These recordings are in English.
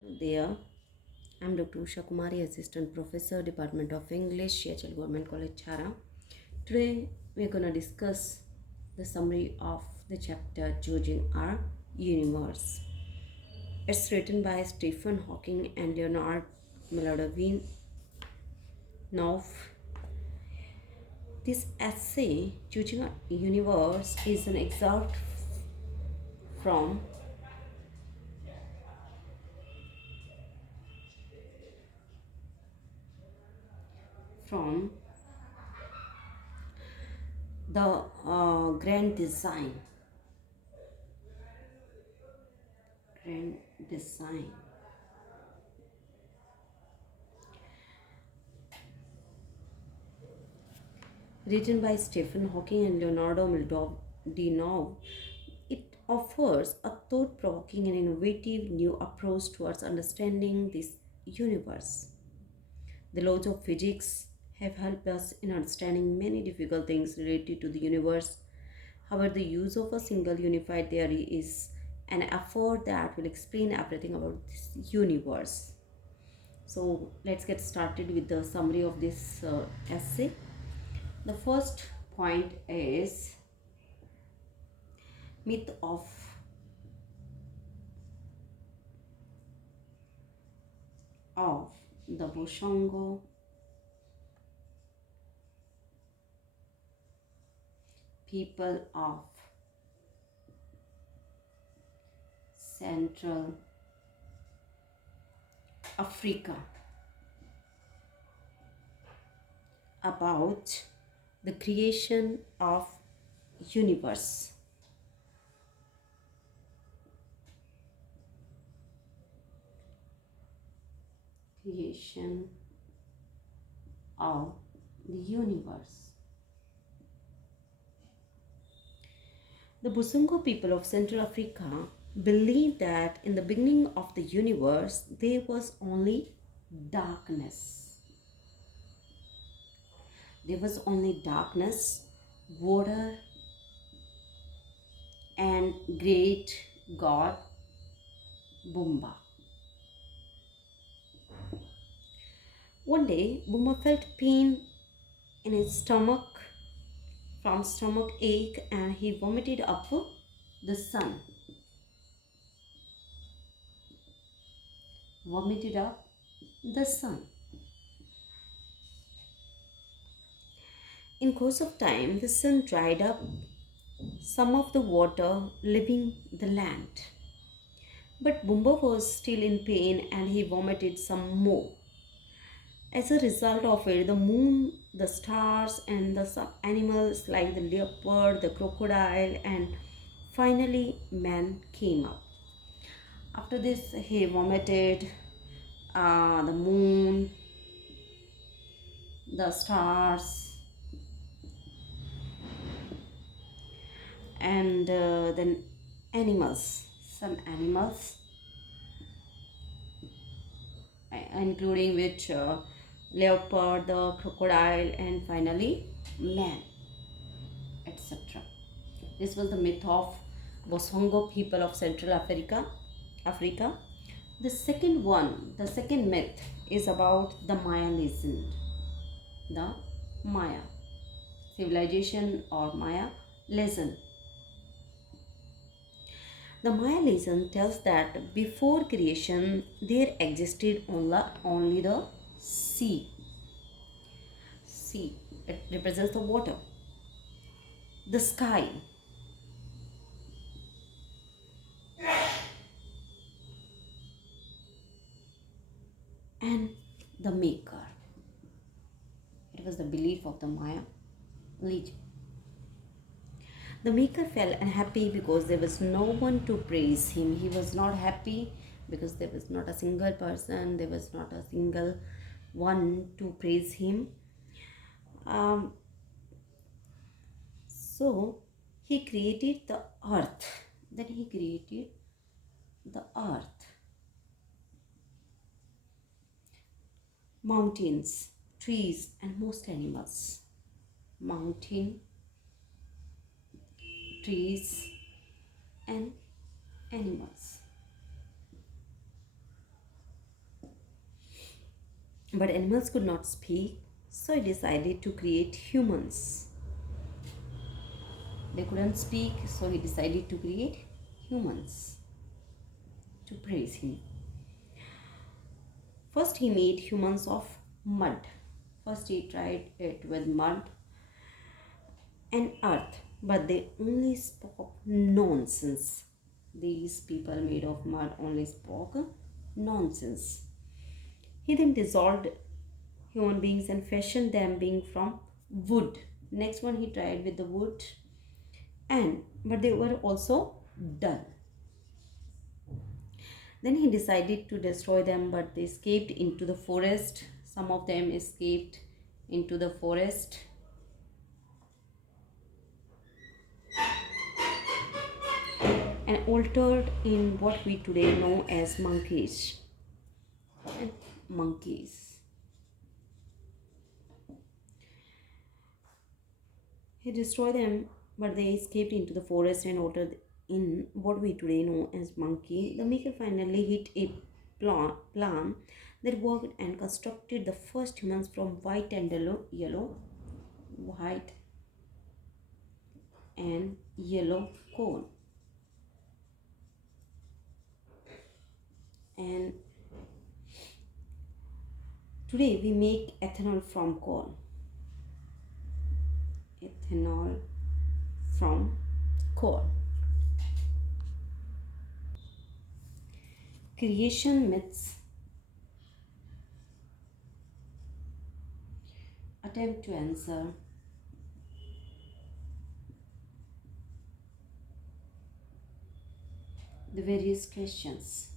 There, I'm Dr. Usha Kumari, Assistant Professor, Department of English, CHL Government College, Chara. Today, we're going to discuss the summary of the chapter Judging Our Universe. It's written by Stephen Hawking and Leonard Mlodinow. This essay, Judging Our Universe, is an excerpt from from the Grand Design. Grand Design. Written by Stephen Hawking and Leonardo Mlodinow, it offers a thought provoking and innovative new approach towards understanding this universe. The laws of physics have helped us in understanding many difficult things related to the universe. However, the use of a single unified theory is an effort that will explain everything about this universe. So, let's get started with the summary of this essay. The first point is myth of the Bosongo people of Central Africa about the creation of universe. Creation of the universe. The Busungu people of Central Africa believe that in the beginning of the universe there was only darkness. There was only darkness, water, and great god Bumba. One day, Bumba felt pain in his stomach from stomach ache and he vomited up the sun. Vomited up the sun. In course of time, the sun dried up some of the water, leaving the land. But Bumba was still in pain and he vomited some more. As a result of it, the moon, the stars, and the some animals like the leopard, the crocodile, and finally man came up. After this, he vomited the moon, the stars, and then animals, some animals, including which leopard, the crocodile, and finally man, etc. This was the myth of Bosongo people of Central Africa. The second myth is about the Maya legend. The Maya civilization or Maya legend. The Maya legend tells that before creation there existed only the sea. Sea, it represents the water. The sky, and the maker. It was the belief of the Maya legend. The maker felt unhappy because there was no one to praise him. He was not happy because there was not a single person, there was not a single one to praise him. Um, so he created the earth. Then he created the earth, mountains, trees, and most animals. Mountain, trees, and animals. But animals could not speak, so he decided to create humans. They couldn't speak, so he decided to create humans to praise him. First, he made humans of mud. First, he tried it with mud and earth, but they only spoke nonsense. These people made of mud only spoke nonsense. He then dissolved human beings and fashioned them being from wood. Next one he tried with the wood, and but they were also dull. Then he decided to destroy them, but they escaped into the forest. Some of them escaped into the forest and altered in what we today know as monkeys. And monkeys. He destroyed them, but they escaped into the forest and altered in what we today know as monkey. The maker finally hit a plan that worked and constructed the first humans from white and white and yellow coal. And today we make ethanol from coal. Ethanol from coal. Creation myths attempt to answer the various questions.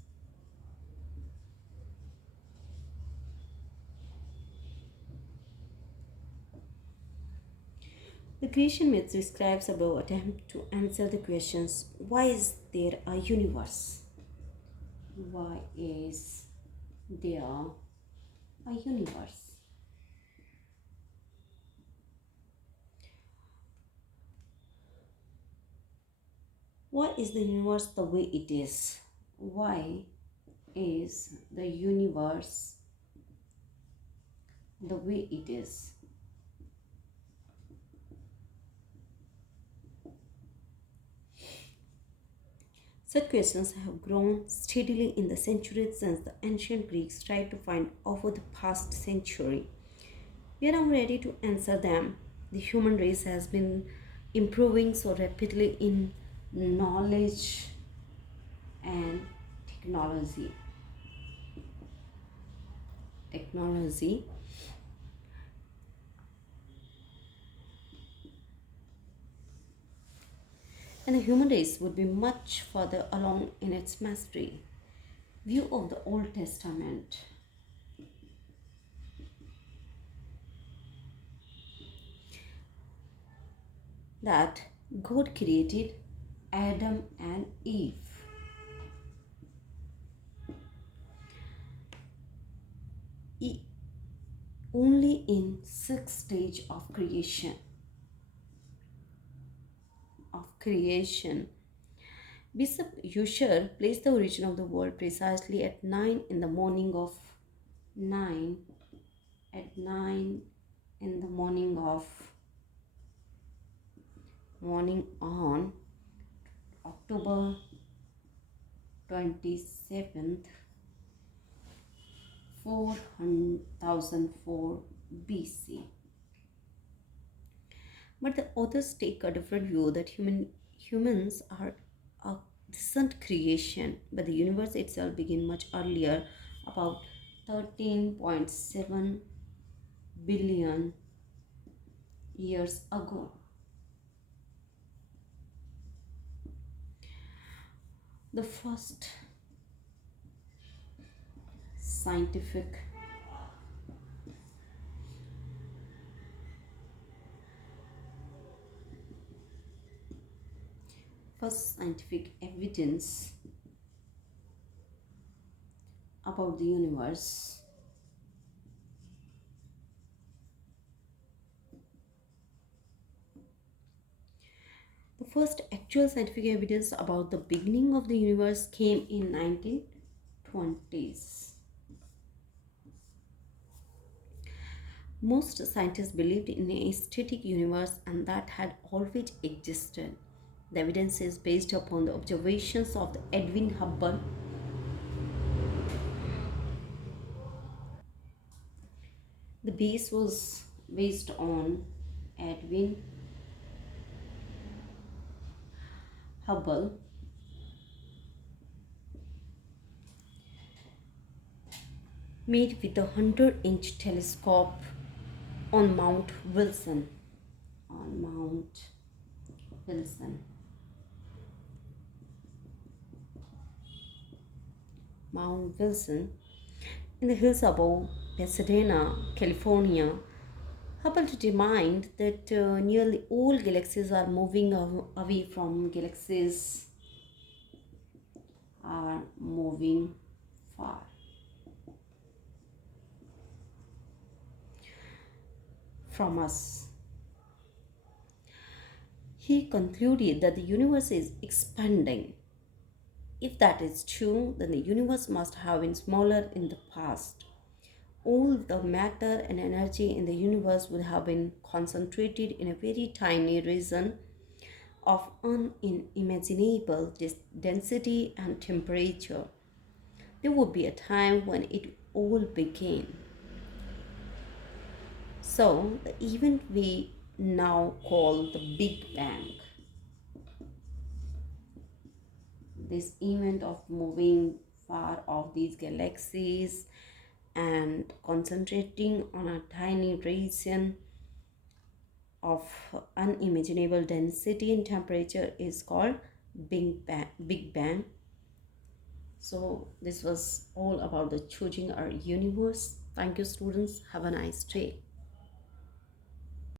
The creation myths describes above attempt to answer the questions: why is there a universe? Why is there a universe? Why is the universe the way it is? Why is the universe the way it is? Such questions have grown steadily in the centuries since the ancient Greeks tried to find over the past century. We are now ready to answer them. The human race has been improving so rapidly in knowledge and technology. Technology and the human race would be much further along in its mastery. View of the Old Testament. That God created Adam and Eve. E- Only in sixth stage of creation. Bishop Ussher placed the origin of the world precisely at 9 in the morning of 9 at 9 in the morning on October 27th, 4004 BC. But the authors take a different view that humans are a distant creation, but the universe itself began much earlier, about 13.7 billion years ago. The scientific first scientific evidence about the universe the first actual scientific evidence about the beginning of the universe came in 1920s. Most scientists believed in a static universe and that had always existed. The evidence is based upon the observations of the Edwin Hubble. The base was based on Edwin Hubble, made with a 100-inch telescope on Mount Wilson. On Mount Wilson. Mount Wilson in the hills above Pasadena, California. Hubble determined that nearly all galaxies are moving away from galaxies are moving far from us. He concluded that the universe is expanding. If that is true, then the universe must have been smaller in the past. All the matter and energy in the universe would have been concentrated in a very tiny region of unimaginable density and temperature. There would be a time when it all began. So, the event we now call the Big Bang, this event of moving far off these galaxies and concentrating on a tiny region of unimaginable density and temperature is called Big Bang. Big Bang. So this was all about the choosing our universe. Thank you, students. Have a nice day.